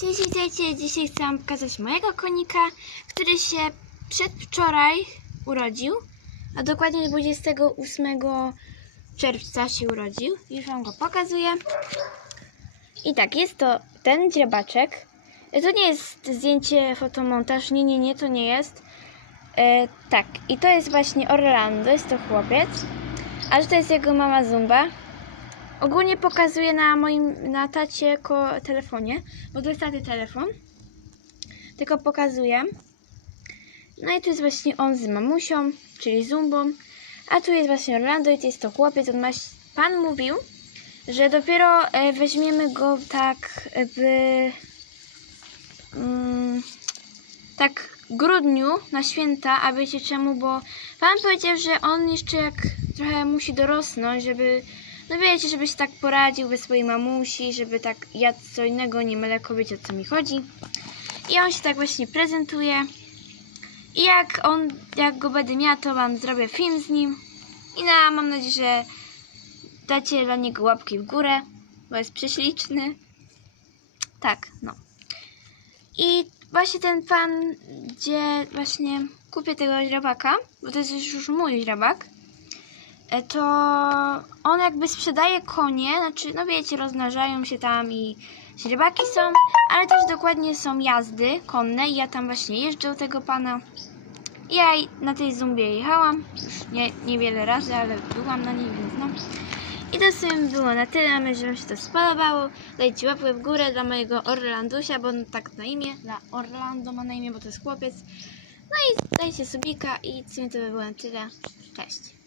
Cześć, witajcie. Dzisiaj chcę wam pokazać mojego konika, który się przedwczoraj urodził, a dokładnie 28 czerwca się urodził. Już wam go pokazuję. I tak, jest to ten dziobaczek. To nie jest zdjęcie, fotomontaż, nie, nie, nie, to nie jest. E, tak, i to jest właśnie Orlando, jest to chłopiec, a to jest jego mama Zumba. Ogólnie pokazuję na moim, na tacie ko telefonie, bo to jest taty telefon. Tylko pokazuję. No i tu jest właśnie on z mamusią, czyli Zumbą. A tu jest właśnie Orlando i to jest to chłopiec. On ma, pan mówił, że dopiero e, weźmiemy go tak w mm, tak w grudniu na święta, a wiecie czemu, bo pan powiedział, że on jeszcze jak trochę musi dorosnąć, żeby no wiecie, żeby się tak poradził bez swojej mamusi, żeby tak jadł co innego, nie mleko, wiecie o co mi chodzi. I on się tak właśnie prezentuje. I jak on, jak go będę miała, to wam zrobię film z nim. I na, mam nadzieję, że dacie dla niego łapki w górę, bo jest prześliczny. Tak, no. I właśnie ten pan, gdzie właśnie kupię tego źrebaka, bo to jest już, mój źrebak, e, to on jakby sprzedaje konie, znaczy, no wiecie, rozmnażają się tam i źrebaki są, ale też dokładnie są jazdy konne i ja tam właśnie jeżdżę u tego pana. Ja na tej zumbie jechałam, już nie, niewiele razy, ale byłam na niej, więc no. I to w sumie było na tyle, mam nadzieję, że Wam się to spodobało. Dajcie łapkę w górę dla mojego Orlandusia, bo on tak na imię, dla Orlando ma na imię, bo to jest chłopiec. No i dajcie subika i w sumie to by było na tyle. Cześć.